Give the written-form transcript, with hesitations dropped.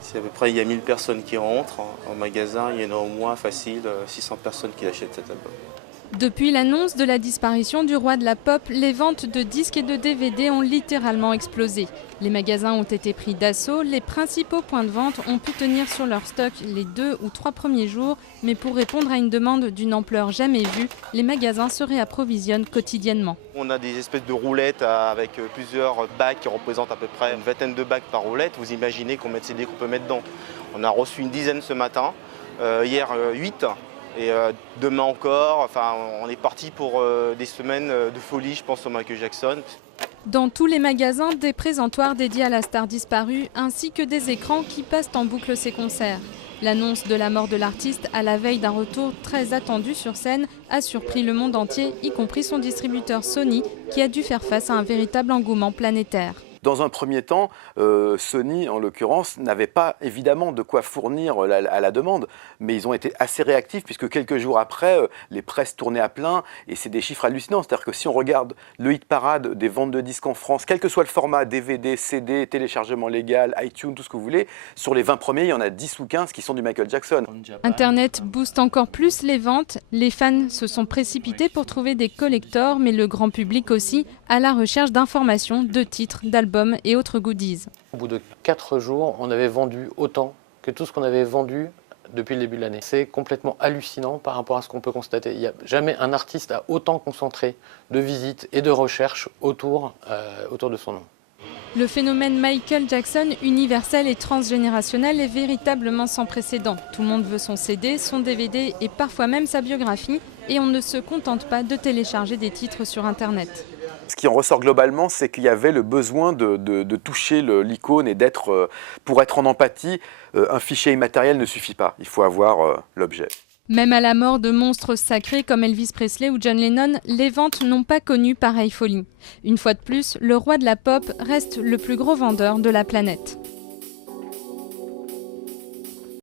C'est à peu près, il y a 1000 personnes qui rentrent en magasin, il y en a au moins facile 600 personnes qui achètent cet album. Depuis l'annonce de la disparition du roi de la pop, les ventes de disques et de DVD ont littéralement explosé. Les magasins ont été pris d'assaut, les principaux points de vente ont pu tenir sur leur stock les 2 ou 3 premiers jours, mais pour répondre à une demande d'une ampleur jamais vue, les magasins se réapprovisionnent quotidiennement. On a des espèces de roulettes avec plusieurs bacs qui représentent à peu près une vingtaine de bacs par roulette. Vous imaginez combien de CD qu'on peut mettre dedans. On a reçu une dizaine ce matin, hier 8. Et demain encore, enfin, on est parti pour des semaines de folie, je pense, au Michael Jackson. Dans tous les magasins, des présentoirs dédiés à la star disparue, ainsi que des écrans qui passent en boucle ses concerts. L'annonce de la mort de l'artiste, à la veille d'un retour très attendu sur scène, a surpris le monde entier, y compris son distributeur Sony, qui a dû faire face à un véritable engouement planétaire. Dans un premier temps, Sony, en l'occurrence, n'avait pas évidemment de quoi fournir à la demande, mais ils ont été assez réactifs puisque quelques jours après, les presses tournaient à plein et c'est des chiffres hallucinants. C'est-à-dire que si on regarde le hit parade des ventes de disques en France, quel que soit le format, DVD, CD, téléchargement légal, iTunes, tout ce que vous voulez, sur les 20 premiers, il y en a 10 ou 15 qui sont du Michael Jackson. Internet booste encore plus les ventes. Les fans se sont précipités pour trouver des collectors, mais le grand public aussi, à la recherche d'informations, de titres, d'albums et autres goodies. Au bout de 4 jours, on avait vendu autant que tout ce qu'on avait vendu depuis le début de l'année. C'est complètement hallucinant par rapport à ce qu'on peut constater. Il n'y a jamais un artiste a autant concentré de visites et de recherches autour de son nom. Le phénomène Michael Jackson, universel et transgénérationnel, est véritablement sans précédent. Tout le monde veut son CD, son DVD et parfois même sa biographie. Et on ne se contente pas de télécharger des titres sur Internet. Ce qui en ressort globalement, c'est qu'il y avait le besoin de toucher l'icône et d'être, pour être en empathie, un fichier immatériel ne suffit pas. Il faut avoir l'objet. Même à la mort de monstres sacrés comme Elvis Presley ou John Lennon, les ventes n'ont pas connu pareille folie. Une fois de plus, le roi de la pop reste le plus gros vendeur de la planète.